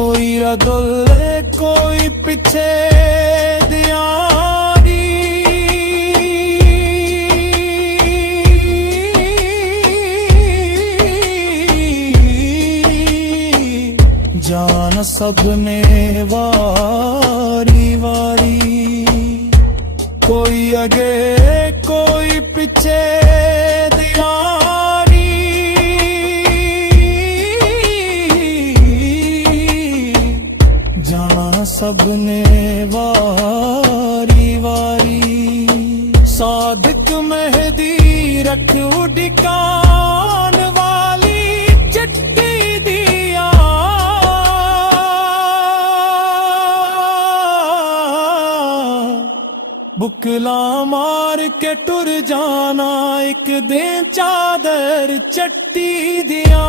कोई रदुल्ले कोई पिछे दियारी, जान सबने वारी वारी, कोई अगे कोई पिछे दियारी, जाना सबने वारी वारी। सादिक मेहदी रख उडिकान वाली चिट्ठी दिया, बुकला मार के टुर जाना एक दिन चादर चट्टी दिया।